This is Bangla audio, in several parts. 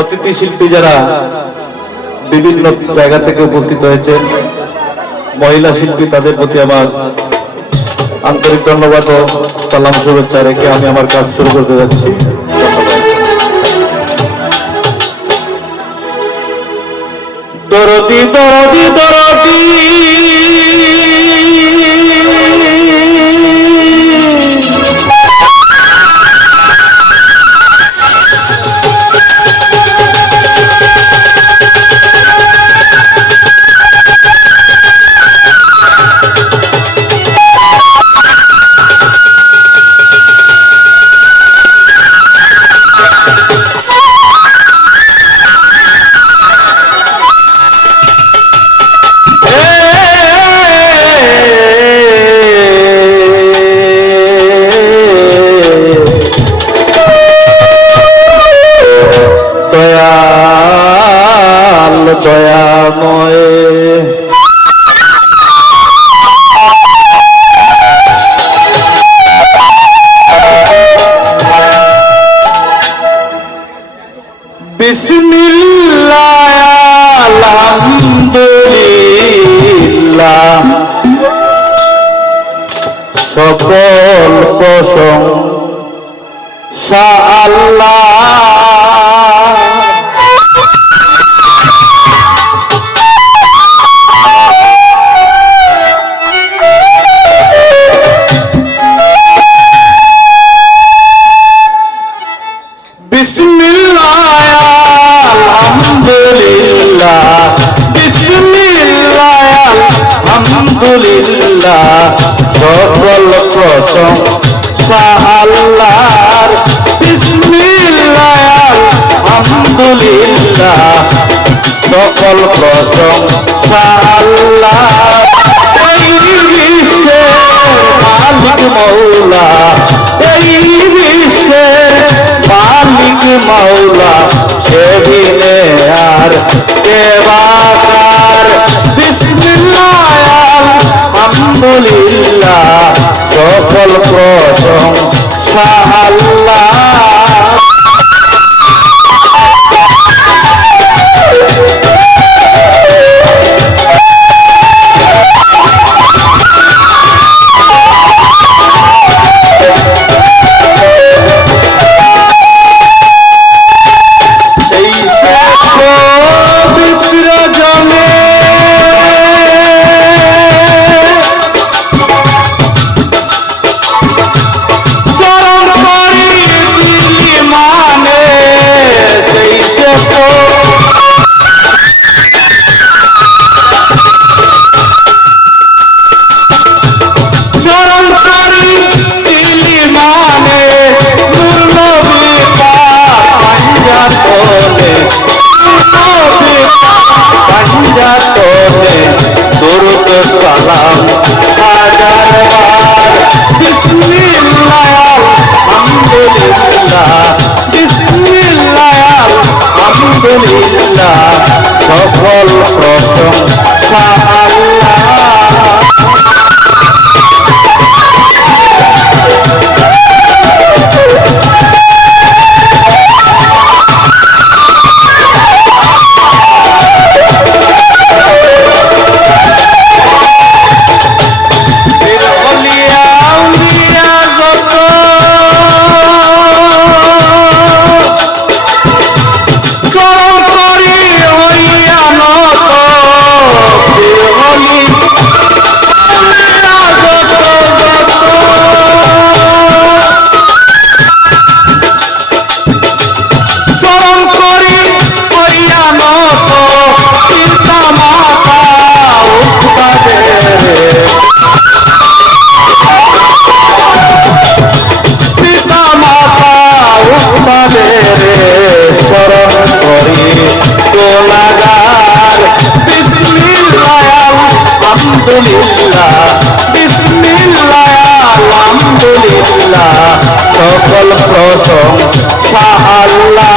অতিথি শিল্পী যারা বিভিন্ন জায়গা থেকে উপস্থিত হয়েছেন, মহিলা শিল্পী, তাদের প্রতি আমার আন্তরিক ধন্যবাদ ও সালাম শুভেচ্ছা রেখে আমি আমার কাজ শুরু করতে যাচ্ছি। দরদি দরদি দরদি দয়াময় বিসমিল্লাহ আলহামদুলিল্লাহ সকল প্রশংসা আল্লাহ। সকল প্রশংসা আল্লাহর। বিসমিল্লাহ আলহামদুলিল্লাহ সকল প্রশংসা আল্লাহর। এই বিশ্বের মালিক মওলা, এই বিশ্বের মালিক মওলা, সেদিনে আর কে বাকার। বিসমিল্লাহ আলহামদুলিল্লাহ সকল প্রশংসা আল্লাহ। দুরূদ সালাম হাজার বার। বিসমিল্লাহ আলহামদুলিল্লাহ, বিসমিল্লাহ আলহামদুলিল্লাহ সকল প্রশংসা আল্লাহ। সকল প্রশংসা আল্লাহ।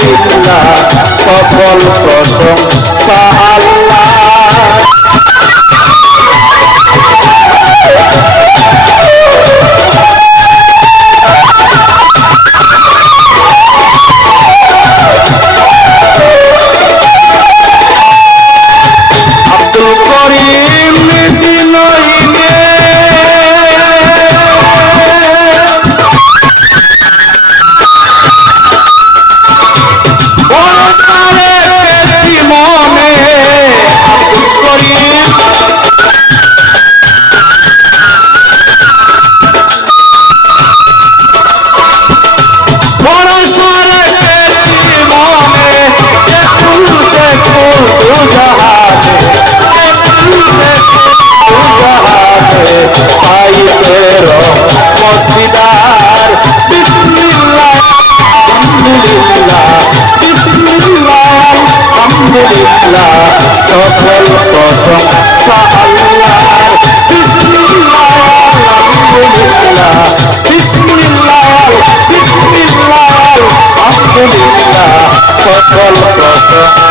আলহামদুলিল্লাহ সকল প্রশংসা আল্লাহ। আব্দুল করিম দিনইনে সকল প্রশংসা আল্লাহর। বিসমিল্লাহ আলহামদুলিল্লাহ বিসমিল্লাহ বিসমিল্লাহ আলহামদুলিল্লাহ সকল প্রশংসা